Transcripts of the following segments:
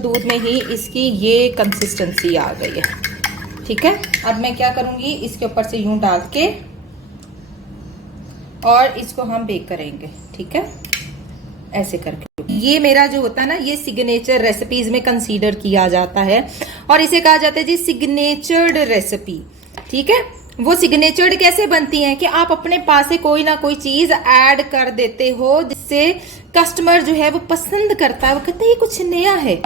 दूध में ही इसकी ये कंसिस्टेंसी आ गई है। ठीक है, अब मैं क्या करूंगी, इसके ऊपर से यूं डाल के और इसको हम बेक करेंगे। ठीक है, ऐसे करके। ये मेरा जो होता है ना, ये सिग्नेचर रेसिपीज में कंसीडर किया जाता है और इसे कहा जाता है जी सिग्नेचर्ड रेसिपी। ठीक है, वो सिग्नेचर्ड कैसे बनती हैं कि आप अपने पास से कोई ना कोई चीज ऐड कर देते हो जिससे कस्टमर जो है वो पसंद करता है, वो कहते हैं ये कुछ नया है।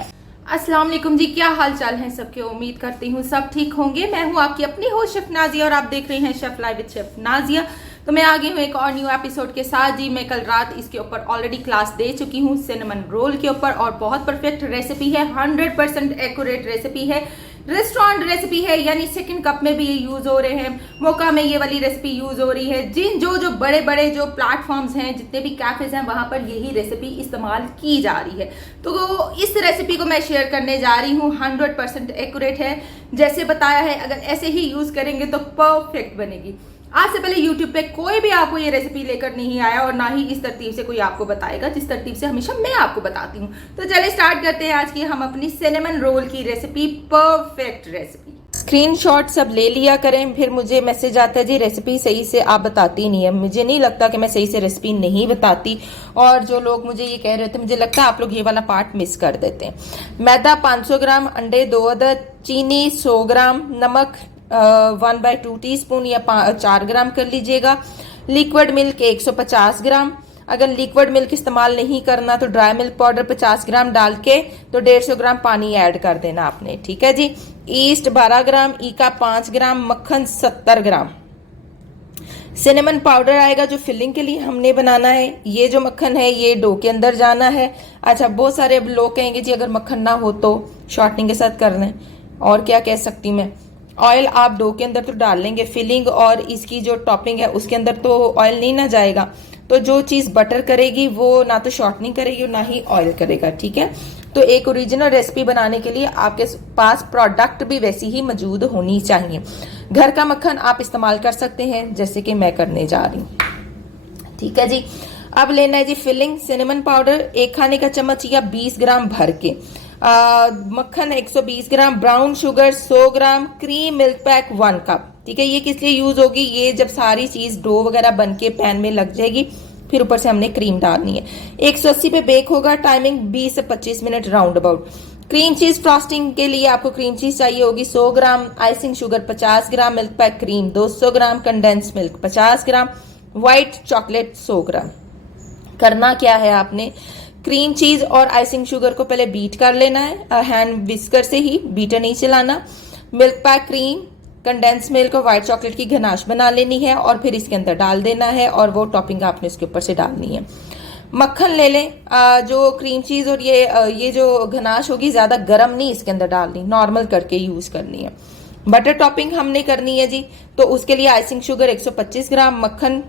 अस्सलाम वालेकुम जी, क्या हाल चाल है सबके। उम्मीद करती हूँ सब ठीक होंगे। मैं हूँ आपकी अपनी होस्ट शेफ नाजिया और आप देख रहे हैं chef live with chef Nazia. तो मैं आ गई हूँ एक और न्यू एपिसोड के साथ जी। मैं कल रात इसके ऊपर ऑलरेडी क्लास दे चुकी हूँ सिनेमन रोल के ऊपर और बहुत परफेक्ट रेसिपी है, 100% एक्यूरेट रेसिपी है, रेस्टोरेंट रेसिपी है, यानी सेकंड कप में भी ये यूज हो रहे हैं, मोका में ये वाली रेसिपी यूज हो रही है। जो बड़े बड़े जो प्लेटफॉर्म्स हैं, जितने भी कैफेज हैं, वहां पर यही रेसिपी इस्तेमाल की जा रही है। तो इस रेसिपी को मैं शेयर करने जा रही हूँ, 100% एक्यूरेट है जैसे बताया है। अगर ऐसे ही यूज करेंगे तो परफेक्ट बनेगी। आज से पहले YouTube पे कोई भी आपको ये रेसिपी लेकर नहीं आया और ना ही इस तरतीब से कोई आपको बताएगा जिस तरतीब से हमेशा मैं आपको बताती हूँ। तो चलिए स्टार्ट करते हैं आज की हम अपनी सिनेमन रोल की रेसिपी, परफेक्ट रेसिपी। स्क्रीनशॉट सब ले लिया करें, फिर मुझे मैसेज आता है जी रेसिपी सही से आप बताती नहीं है। मुझे नहीं लगता कि मैं सही से रेसिपी नहीं बताती, और जो लोग मुझे ये कह रहे थे, मुझे लगता है आप लोग ये वाला पार्ट मिस कर देते हैं। मैदा 500 ग्राम, अंडे 2 अदद, चीनी 100 ग्राम, नमक 1/2 टीस्पून या 4 ग्राम कर लीजिएगा। लिक्विड मिल्क 150 ग्राम। अगर लिक्विड मिल्क इस्तेमाल नहीं करना तो ड्राई मिल्क पाउडर 50 ग्राम डाल के तो 150 ग्राम पानी ऐड कर देना आपने। ठीक है जी। ईस्ट 12 ग्राम, ईका 5 ग्राम, मक्खन 70 ग्राम। सिनेमन पाउडर आएगा जो फिलिंग के लिए हमने बनाना है। ये जो मक्खन है ये डो के अंदर जाना है। अच्छा, बहुत सारे लोग कहेंगे जी अगर मक्खन ना हो तो शॉर्टनिंग के साथ कर लें, और क्या कह सकती मैं। ऑयल आप डो के अंदर तो डाल लेंगे, फिलिंग और इसकी जो टॉपिंग है उसके अंदर तो ऑयल नहीं ना जाएगा। तो जो चीज बटर करेगी वो ना तो शॉर्टनिंग करेगी और ना ही ऑयल करेगा। ठीक है, तो एक ओरिजिनल रेसिपी बनाने के लिए आपके पास प्रोडक्ट भी वैसी ही मौजूद होनी चाहिए। घर का मक्खन आप इस्तेमाल कर सकते हैं जैसे कि मैं करने जा रही हूँ। ठीक है जी। अब लेना है जी फिलिंग। सिनेमन पाउडर 1 खाने का चम्मच या 20 ग्राम भर के, मक्खन 120 ग्राम, ब्राउन शुगर 100 ग्राम, क्रीम मिल्क पैक 1 कप। ठीक है, ये किस लिए यूज होगी, ये जब सारी चीज डो वगैरह बन के पैन में लग जाएगी फिर ऊपर से हमने क्रीम डालनी है। 180 पे बेक होगा, टाइमिंग 20 से 25 minute round about. Cream cheese frosting के लिए आपको क्रीम चीज चाहिए होगी 100 ग्राम, आइसिंग शुगर 50 ग्राम, मिल्क पैक क्रीम 200 ग्राम, कंडेंस मिल्क 50 ग्राम, व्हाइट चॉकलेट 100 ग्राम। करना क्या है, आपने क्रीम चीज और आइसिंग शुगर को पहले बीट कर लेना है, हैंड विस्कर से ही, बीटर नहीं चलाना। Milk pack cream, condense milk और व्हाइट चॉकलेट की गनाश बना लेनी है और फिर इसके अंदर डाल देना है और वो टॉपिंग आपने इसके ऊपर से डालनी है। मक्खन ले लें, जो क्रीम चीज और ये जो गनाश होगी ज्यादा गर्म नहीं इसके अंदर डालनी, नॉर्मल करके यूज करनी है। बटर टॉपिंग हमने करनी है जी, तो उसके लिए आइसिंग शुगर 125 ग्राम, मक्खन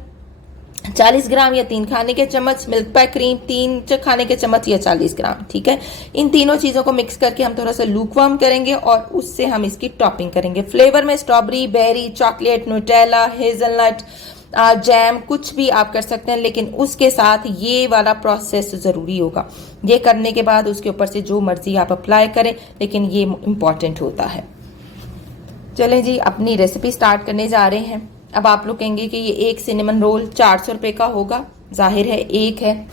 40 ग्राम या 3 खाने के चम्मच, मिल्क पैक क्रीम 3 खाने के चम्मच या 40 ग्राम। ठीक है, इन तीनों चीजों को मिक्स करके हम थोड़ा सा लूकवार्म करेंगे और उससे हम इसकी टॉपिंग करेंगे। फ्लेवर में strawberry, berry, chocolate, Nutella, hazelnut, jam कुछ भी आप कर सकते हैं, लेकिन उसके साथ ये वाला प्रोसेस जरूरी होगा। ये करने के बाद उसके ऊपर से जो मर्जी आप अप्लाई करें, लेकिन ये इंपॉर्टेंट होता है। चलें जी, अपनी रेसिपी स्टार्ट करने जा रहे हैं। अब आप लोग कहेंगे कि ये एक सिनेमन रोल 400 रुपए का होगा, जाहिर है एक है,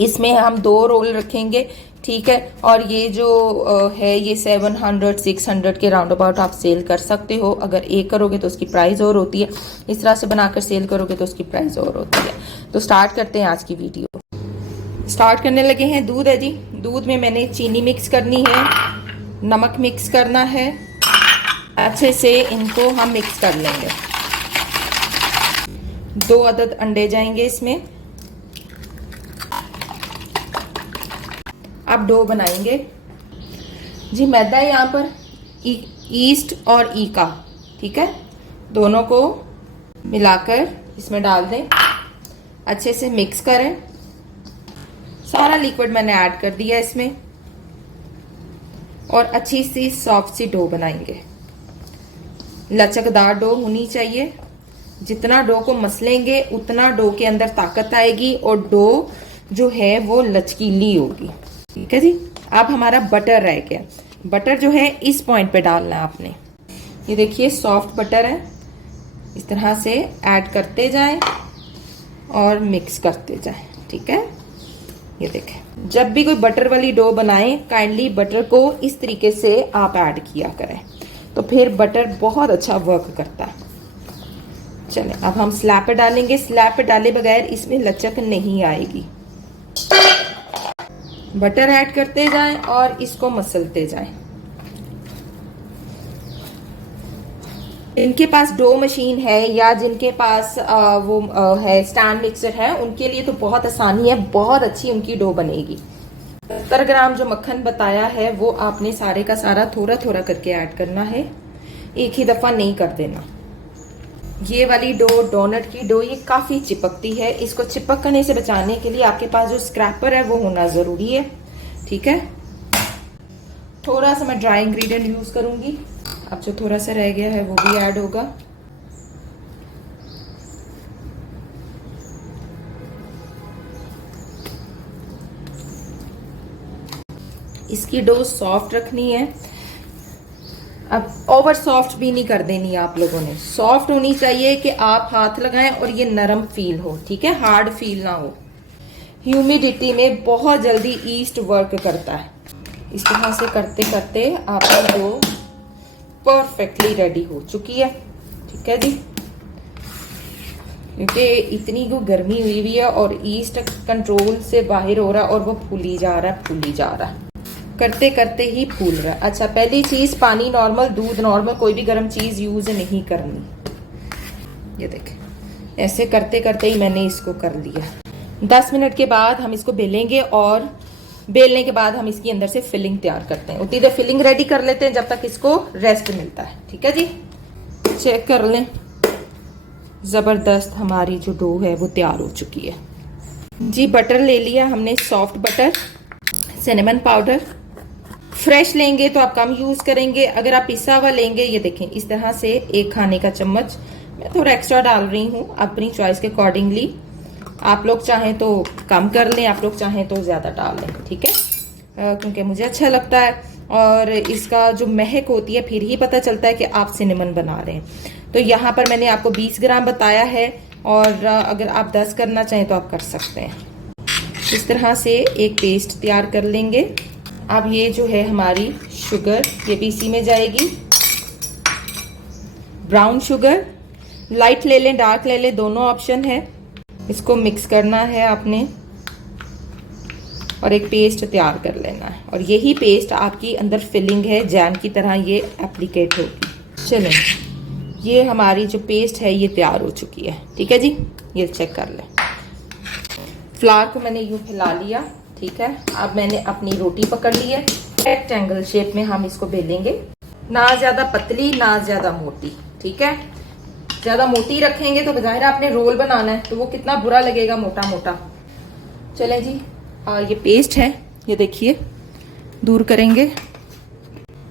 इसमें हम 2 रोल रखेंगे। ठीक है, और ये जो है ये 700 600 के राउंड अबाउट आप सेल कर सकते हो। अगर एक करोगे तो उसकी प्राइस और होती है, इस तरह से बनाकर सेल करोगे तो उसकी प्राइस और होती है। तो स्टार्ट करते हैं आज की वीडियो। स्टार्ट करने लगे हैं। दूध है जी, दूध में मैंने चीनी मिक्स करनी है, नमक मिक्स करना है, अच्छे से इनको हम मिक्स कर लेंगे। 2 अदद अंडे जाएंगे इसमें। अब डो बनाएंगे जी। मैदा है यहाँ पर, ईस्ट और ईका, ठीक है, दोनों को मिलाकर इसमें डाल दें, अच्छे से मिक्स करें। सारा लिक्विड मैंने ऐड कर दिया इसमें और अच्छी सी सॉफ्ट सी डो बनाएंगे। लचकदार डो होनी चाहिए, जितना डो को मसलेंगे उतना डो के अंदर ताकत आएगी और डो जो है वो लचकीली होगी। ठीक है जी। अब हमारा बटर रह गया। बटर जो है इस पॉइंट पे डालना है आपने। ये देखिए सॉफ्ट बटर है, इस तरह से ऐड करते जाएं और मिक्स करते जाएं, ठीक है। ये देखें, जब भी कोई बटर वाली डो बनाएं काइंडली बटर को इस तरीके से आप ऐड किया करें, तो फिर बटर बहुत अच्छा वर्क करता है। चलें अब हम स्लैब पे डालेंगे। स्लैब पे डाले बगैर इसमें लचक नहीं आएगी। बटर ऐड करते जाएं और इसको मसलते जाएं। जिनके पास डो मशीन है या जिनके पास है स्टैंड मिक्सर है, उनके लिए तो बहुत आसानी है, बहुत अच्छी उनकी डो बनेगी। 70 ग्राम जो मक्खन बताया है वो आपने सारे का सारा थोड़ा थोड़ा करके ऐड करना है, एक ही दफा नहीं कर देना। ये वाली डो, डोनट की डो, ये काफी चिपकती है। इसको चिपकने से बचाने के लिए आपके पास जो स्क्रैपर है वो होना जरूरी है, ठीक है। थोड़ा सा मैं ड्राई इंग्रेडिएंट यूज करूंगी। अब जो थोड़ा सा रह गया है वो भी ऐड होगा। इसकी डो सॉफ्ट रखनी है। अब ओवर सॉफ्ट भी नहीं कर देनी आप लोगों ने, सॉफ्ट होनी चाहिए कि आप हाथ लगाएं और ये नरम फील हो, ठीक है, हार्ड फील ना हो। ह्यूमिडिटी में बहुत जल्दी ईस्ट वर्क करता है। इस तरह से करते करते आपकी डो परफेक्टली रेडी हो चुकी है, ठीक है जी। क्योंकि इतनी को गर्मी हुई हुई है और ईस्ट कंट्रोल से बाहर हो रहा है और वो फूली जा रहा है, फूली जा रहा है, करते करते ही फूल रहा है। अच्छा, पहली चीज पानी नॉर्मल, दूध नॉर्मल, कोई भी गर्म चीज यूज नहीं करनी। ये देखें, ऐसे करते करते ही मैंने इसको कर लिया। 10 मिनट के बाद हम इसको बेलेंगे और बेलने के बाद हम इसकी अंदर से फिलिंग तैयार करते हैं। उतनी देर फिलिंग रेडी कर लेते हैं जब तक इसको रेस्ट मिलता है, ठीक है जी। चेक कर लें, जबरदस्त हमारी जो डो है वो तैयार हो चुकी है जी। बटर ले लिया हमने, soft butter, cinnamon powder. Fresh लेंगे तो आप कम यूज करेंगे, अगर आप पिसा हुआ लेंगे, ये देखें इस तरह से 1 खाने का चम्मच मैं थोड़ा एक्स्ट्रा डाल रही हूँ अपनी चॉइस के अकॉर्डिंगली। आप लोग चाहें तो कम कर लें, आप लोग चाहें तो ज्यादा डाल लें, ठीक है, क्योंकि मुझे अच्छा लगता है और इसका जो महक होती है फिर ही पता चलता है कि आप सिनेमन बना रहे हैं। तो यहाँ पर मैंने आपको 20 ग्राम बताया है और अगर आप 10 करना चाहें तो आप कर सकते हैं। इस तरह से एक पेस्ट तैयार कर लेंगे। अब ये जो है हमारी शुगर, ये भी इसी में जाएगी। ब्राउन शुगर, लाइट ले लें डार्क ले लें, दोनों ऑप्शन है। इसको मिक्स करना है आपने और एक पेस्ट तैयार कर लेना है और यही पेस्ट आपकी अंदर फिलिंग है, जैम की तरह ये एप्लीकेट होगी। चलें, ये हमारी जो पेस्ट है ये तैयार हो चुकी है, ठीक है जी। ये चेक कर लें। फ्लावर को मैंने यूं फैला लिया, ठीक है। अब मैंने अपनी रोटी पकड़ ली है, रेक्टेंगल शेप में हम इसको बेलेंगे, ना ज्यादा पतली ना ज्यादा मोटी, ठीक है। ज्यादा मोटी रखेंगे तो बजाय आपने रोल बनाना है तो वो कितना बुरा लगेगा मोटा मोटा। चले जी, ये पेस्ट है, ये देखिए, दूर करेंगे।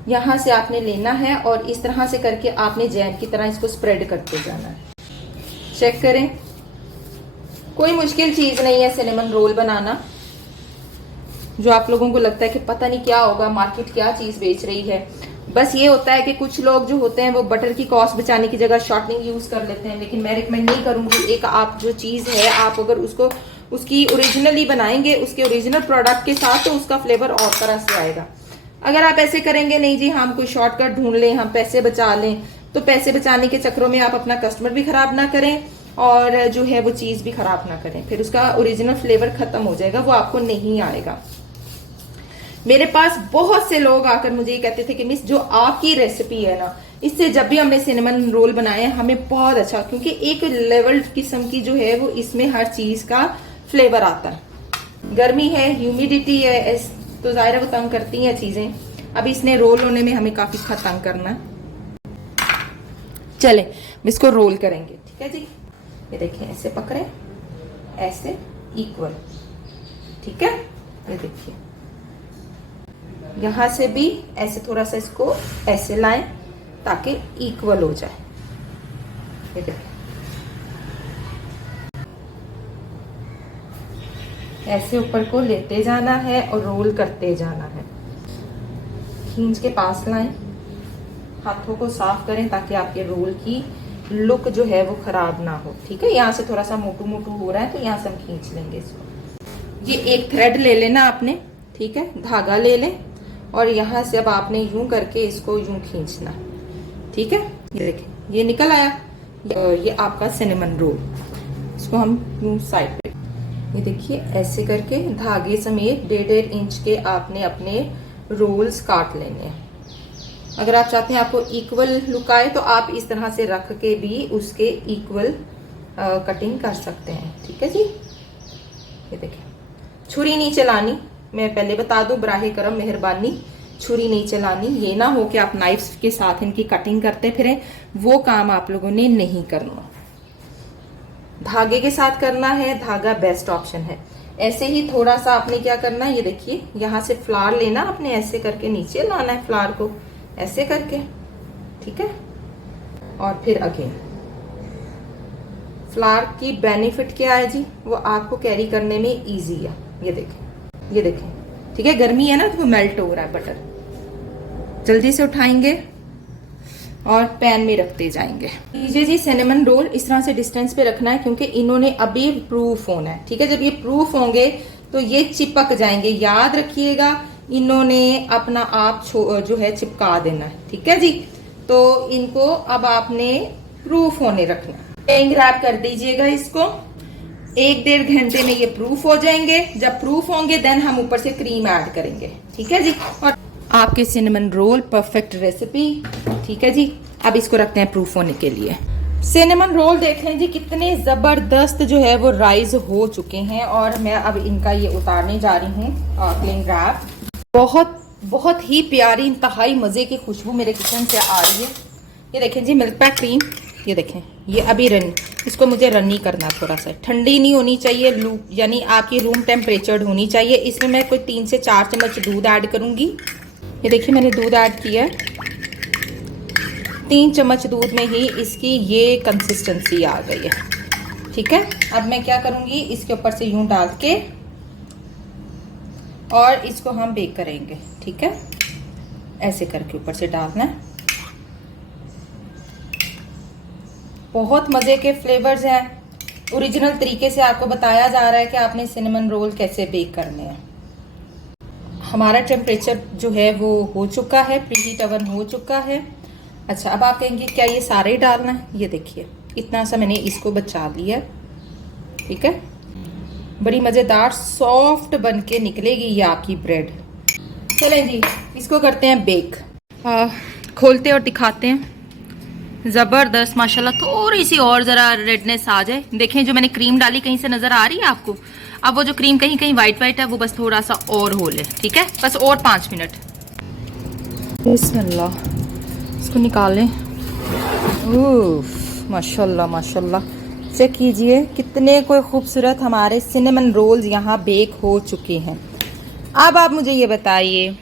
यहां से आपने लेना है और इस तरह से करके आपने जैम की तरह इसको स्प्रेड करते जाना है। चेक करें, कोई मुश्किल चीज नहीं है सिनेमन रोल बनाना। जो आप लोगों को लगता है कि पता नहीं क्या होगा, मार्केट क्या चीज बेच रही है, बस ये होता है कि कुछ लोग जो होते हैं वो बटर की कॉस्ट बचाने की जगह शॉर्टनिंग यूज कर लेते हैं, लेकिन मैं रिकमेंड नहीं करूंगी। एक आप जो चीज है, आप अगर उसको उसकी ओरिजिनली बनाएंगे, उसके ओरिजिनल प्रोडक्ट के साथ, तो उसका फ्लेवर और तरह से आएगा। अगर आप ऐसे करेंगे, नहीं जी हम कोई शॉर्टकट ढूंढ लें, हम पैसे बचा लें, तो पैसे बचाने के चक्करों में आप अपना कस्टमर भी खराब ना करें और जो है वो चीज भी खराब ना करें, फिर उसका ओरिजिनल फ्लेवर खत्म हो जाएगा, वो आपको नहीं आएगा। मेरे पास बहुत से लोग आकर मुझे ये कहते थे कि मिस जो आपकी रेसिपी है ना, इससे जब भी हमने सिनेमन रोल बनाए हमें बहुत अच्छा, क्योंकि एक लेवल किस्म की जो है वो इसमें हर चीज का फ्लेवर आता है। गर्मी है, ह्यूमिडिटी है, तो जाहिर है वो तंग करती हैं चीजें। अब इसने रोल होने में हमें काफी तंग करना। चले इसको रोल करेंगे, ठीक है जी। ये देखिए, ऐसे पकड़े, ऐसे इक्वल, ठीक है। ये देखिए, यहां से भी ऐसे थोड़ा सा इसको ऐसे लाएं ताकि इक्वल हो जाए। ये देखिए, ऐसे ऊपर को लेते जाना है और रोल करते जाना है। खींच के पास लाएं, हाथों को साफ करें ताकि आपके रोल की लुक जो है वो खराब ना हो। ठीक है, यहाँ से थोड़ा सा मोटू मोटू हो रहा है तो यहाँ से हम खींच लेंगे इसको। ये एक थ्रेड ले लेना आपने, ठीक है, धागा ले लें और यहाँ से अब आपने यूं करके इसको यूं खींचना। ठीक है, ये देखें ये निकल आया। ये आपका सिनेमन रोल, इसको हम यूं साइड पे, ये देखिए ऐसे करके धागे समेत 1.5 इंच के आपने अपने रोल्स काट लेने हैं। अगर आप चाहते हैं आपको इक्वल लुक आए तो आप इस तरह से रख के भी उसके इक्वल कटिंग कर सकते हैं। ठीक है जी, ये देखिए छुरी नहीं चलानी, मैं पहले बता दूं, बराहे करम मेहरबानी छुरी नहीं चलानी। ये ना हो कि आप नाइफ्स के साथ इनकी कटिंग करते फिरें, वो काम आप लोगों ने नहीं करना। धागे के साथ करना है, धागा बेस्ट ऑप्शन है। ऐसे ही थोड़ा सा आपने क्या करना है, ये देखिए यहाँ से फ्लावर लेना आपने, ऐसे करके नीचे लाना है फ्लावर को, ऐसे करके। ठीक है, और फिर अगेन फ्लावर की बेनिफिट क्या है जी, वो आपको कैरी करने में इजी है। ये देखें, ये देखें, ठीक है, गर्मी है ना तो वो मेल्ट हो रहा है बटर। जल्दी से उठाएंगे और पैन में रखते जाएंगे। लीजिए जी, सिनेमन रोल इस तरह से डिस्टेंस पे रखना है क्योंकि इन्होंने अभी प्रूफ होना है। ठीक है, जब ये प्रूफ होंगे तो ये चिपक जाएंगे। याद रखिएगा, इन्होंने अपना आप जो है चिपका देना है। ठीक है जी, तो इनको अब आपने प्रूफ होने रखना है। हैंग रैप कर दीजिएगा इसको, 1-1.5 घंटे में ये प्रूफ हो जाएंगे। जब प्रूफ होंगे देन हम ऊपर से क्रीम ऐड करेंगे। ठीक है जी, और आपके सिनेमन रोल परफेक्ट रेसिपी। ठीक है जी, अब इसको रखते हैं प्रूफ होने के लिए। सिनेमन रोल देख लें जी कितने जबरदस्त जो है वो राइज हो चुके हैं और मैं अब इनका ये उतारने जा रही हूँ क्लिंग रैप। बहुत बहुत ही प्यारी इंतहाई मजे की खुशबू मेरे किचन से आ रही है। ये देखें जी मिल्क पैक क्रीम, ये देखें ये अभी रन, इसको मुझे रन नहीं करना, थोड़ा सा ठंडी नहीं होनी चाहिए, यानी आपकी रूम टेम्परेचर होनी चाहिए। इसमें मैं कोई 3 से 4 चम्मच दूध ऐड करूंगी। ये देखिए मैंने दूध ऐड किया है, 3 चम्मच दूध में ही इसकी ये कंसिस्टेंसी आ गई है। ठीक है, अब मैं क्या करूंगी, इसके ऊपर से यूं डाल के और इसको हम बेक करेंगे। ठीक है, ऐसे करके ऊपर से डालना है। बहुत मजे के फ्लेवर्स हैं, ओरिजिनल तरीके से आपको बताया जा रहा है कि आपने सिनेमन रोल कैसे बेक करने हैं। हमारा टेम्परेचर जो है वो हो चुका है, प्रीहीट ओवन हो चुका है। अच्छा, अब आप कहेंगे क्या ये सारे ही डालना है? ये देखिए इतना सा मैंने इसको बचा लिया। ठीक है, बड़ी मजेदार सॉफ्ट बन के निकलेगी ये आपकी ब्रेड। चलें जी, इसको करते हैं बेक। खोलते और दिखाते हैं। जबरदस्त माशाल्लाह, थोड़ी सी और जरा रेडनेस आ जाए। देखें जो मैंने क्रीम डाली कहीं से नजर आ रही है आपको? अब वो जो क्रीम कहीं कहीं वाइट वाइट है वो बस थोड़ा सा और हो ले। ठीक है, बस और 5 मिनट। बिस्मिल्लाह, इसको निकालें। उफ, माशाल्लाह माशाल्लाह, चेक कीजिए कितने कोई खूबसूरत हमारे सिनेमन रोल्स यहाँ बेक हो चुके हैं। अब आप मुझे ये बताइए,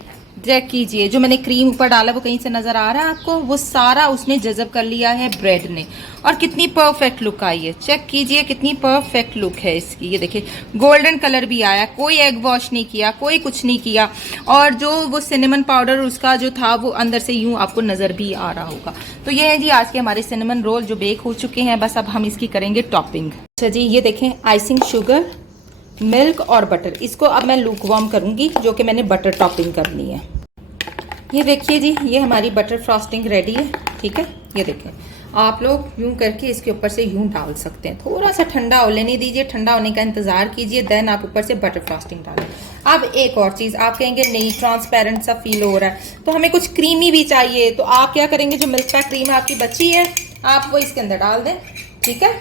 चेक कीजिए जो मैंने क्रीम ऊपर डाला वो कहीं से नजर आ रहा है आपको? वो सारा उसने जज़ब कर लिया है ब्रेड ने, और कितनी परफेक्ट लुक आई है। चेक कीजिए कितनी परफेक्ट लुक है इसकी। ये देखिए गोल्डन कलर भी आया, कोई एग वॉश नहीं किया, कोई कुछ नहीं किया, और जो वो सिनेमन पाउडर उसका जो था वो अंदर से यूं आपको नजर भी आ रहा होगा। तो ये है जी आज के हमारे सिनेमन रोल जो बेक हो चुके हैं। बस अब हम इसकी करेंगे टॉपिंग। अच्छा जी, ये देखें आइसिंग शुगर, मिल्क और बटर, इसको अब मैं लूक वार्म करूंगी जो कि मैंने बटर टॉपिंग करनी है। ये देखिए जी, ये हमारी बटर फ्रॉस्टिंग रेडी है। ठीक है, ये देखें आप लोग यूं करके इसके ऊपर से यूं डाल सकते हैं। थोड़ा सा ठंडा हो लेने दीजिए, ठंडा होने का इंतजार कीजिए, देन आप ऊपर से बटर फ्रॉस्टिंग डालें। अब एक और चीज, आप कहेंगे नहीं ट्रांसपेरेंट सा फील हो रहा है तो हमें कुछ क्रीमी भी चाहिए, तो आप क्या करेंगे, जो मिल्क पैक क्रीम आपकी बची है आप वो इसके अंदर डाल दें। ठीक है,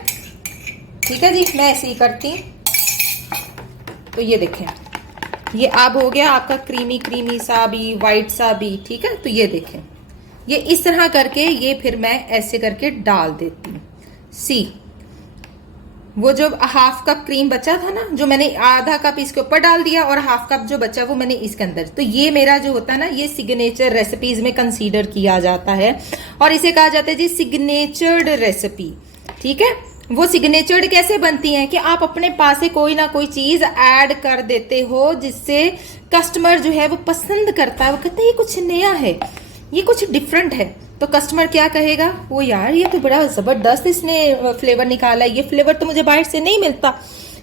ठीक है जी, मैं ऐसे ही करती हूँ। तो ये देखें ये अब हो गया आपका क्रीमी क्रीमी सा भी, वाइट सा भी। ठीक है, तो ये देखें ये इस तरह करके ये फिर मैं ऐसे करके डाल देती हूँ। सी, वो जो हाफ कप क्रीम बचा था ना, जो मैंने आधा कप इसके ऊपर डाल दिया और हाफ कप जो बचा वो मैंने इसके अंदर। तो ये मेरा जो होता है ना, ये सिग्नेचर रेसिपीज में कंसीडर किया जाता है और इसे कहा जाता है जी सिग्नेचर्ड रेसिपी। ठीक है, वो सिग्नेचर्ड कैसे बनती हैं कि आप अपने पास से कोई ना कोई चीज ऐड कर देते हो जिससे कस्टमर जो है वो पसंद करता है, वो कहते हैं ये कुछ नया है, ये कुछ डिफरेंट है। तो कस्टमर क्या कहेगा, वो यार ये तो बड़ा जबरदस्त इसने फ्लेवर निकाला है, ये फ्लेवर तो मुझे बाहर से नहीं मिलता।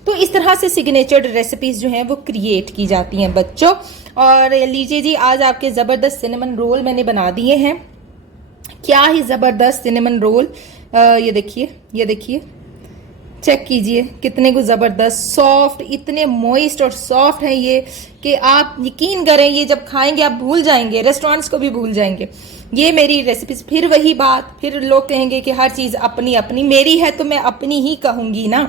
तो इस तरह से सिग्नेचर्ड रेसिपीज जो हैं वो क्रिएट की जाती हैं बच्चों। और लीजिए जी, आज आपके जबरदस्त सिनेमन रोल मैंने बना दिए हैं। क्या ही जबरदस्त सिनेमन रोल, ये देखिए, ये देखिए, चेक कीजिए कितने को जबरदस्त सॉफ्ट, इतने मॉइस्ट और सॉफ्ट हैं ये कि आप यकीन करें ये जब खाएंगे आप भूल जाएंगे, रेस्टोरेंट्स को भी भूल जाएंगे। ये मेरी रेसिपीज, फिर वही बात, फिर लोग कहेंगे कि हर चीज अपनी अपनी, मेरी है तो मैं अपनी ही कहूंगी ना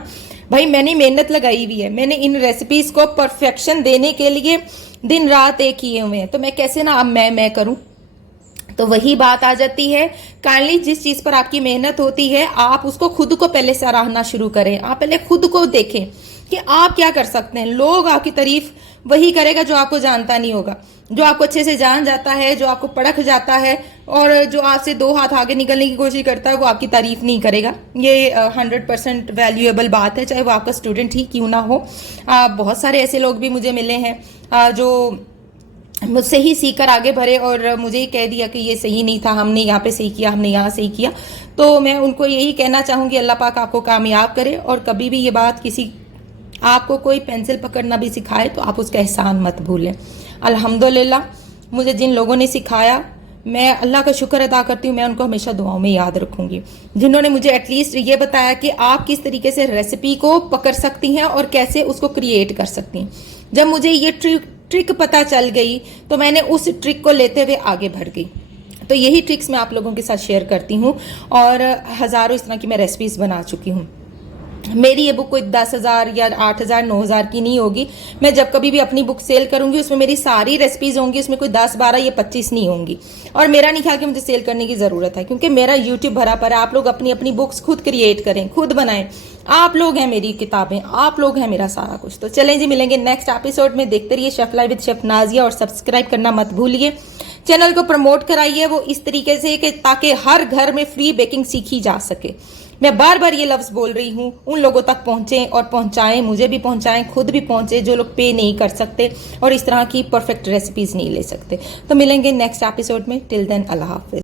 भाई। मैंने मेहनत लगाई हुई है, मैंने इन रेसिपीज को परफेक्शन देने के लिए दिन रात एक किए हुए हैं, तो मैं कैसे ना अब मैं करूं। तो वही बात आ जाती है, काइंडली जिस चीज पर आपकी मेहनत होती है आप उसको खुद को पहले सराहना शुरू करें। आप पहले खुद को देखें कि आप क्या कर सकते हैं। लोग आपकी तारीफ वही करेगा जो आपको जानता नहीं होगा, जो आपको अच्छे से जान जाता है, जो आपको परख जाता है और जो आपसे 2 हाथ आगे निकलने की कोशिश करता है, वो आपकी तारीफ नहीं करेगा। ये 100% वैल्यूएबल बात है, चाहे वो आपका स्टूडेंट ही क्यों ना हो। बहुत सारे ऐसे लोग भी मुझे मिले हैं जो मुझसे ही सीखकर आगे बढ़े और मुझे ही कह दिया कि ये सही नहीं था, हमने यहाँ पे सही किया, हमने यहाँ सही किया। तो मैं उनको यही कहना चाहूंगी, अल्लाह पाक आपको कामयाब करे। और कभी भी ये बात, किसी आपको कोई पेंसिल पकड़ना भी सिखाए तो आप उसका एहसान मत भूलें। अल्हम्दुलिल्लाह मुझे जिन लोगों ने सिखाया, मैं अल्लाह का शुक्र अदा करती हूँ, मैं उनको हमेशा दुआओं में याद रखूंगी। जिन्होंने मुझे एटलीस्ट ये बताया कि आप किस तरीके से रेसिपी को पकड़ सकती हैं और कैसे उसको क्रिएट कर सकती हैं। जब मुझे ये ट्रिक पता चल गई तो मैंने उस ट्रिक को लेते हुए आगे बढ़ गई। तो यही ट्रिक्स मैं आप लोगों के साथ शेयर करती हूँ और हज़ारों इस तरह की मैं रेसिपीज बना चुकी हूँ। मेरी ये बुक कोई 10,000 या 8,000 9,000 की नहीं होगी। मैं जब कभी भी अपनी बुक सेल करूंगी उसमें मेरी सारी रेसिपीज होंगी, उसमें कोई 10 12 या 25 नहीं होंगी। और मेरा नहीं ख्याल कि मुझे सेल करने की जरूरत है, क्योंकि मेरा यूट्यूब भरा पड़ा है। आप लोग अपनी अपनी बुक्स खुद क्रिएट करें, खुद बनाएं। आप लोग हैं मेरी किताबें, आप लोग हैं मेरा सारा कुछ। तो चलें जी, मिलेंगे नेक्स्ट एपिसोड में। देखते रहिए chef live with chef Nazia और सब्सक्राइब करना मत भूलिए। चैनल को प्रमोट कराइए वो इस तरीके से कि ताकि हर घर में फ्री बेकिंग सीखी जा सके। मैं बार बार ये लफ्ज बोल रही हूँ, उन लोगों तक पहुंचे और पहुंचाएं, मुझे भी पहुंचाएं, खुद भी पहुंचे जो लोग पे नहीं कर सकते और इस तरह की परफेक्ट रेसिपीज नहीं ले सकते। तो मिलेंगे नेक्स्ट एपिसोड में। टिल देन अल्लाह हाफिज।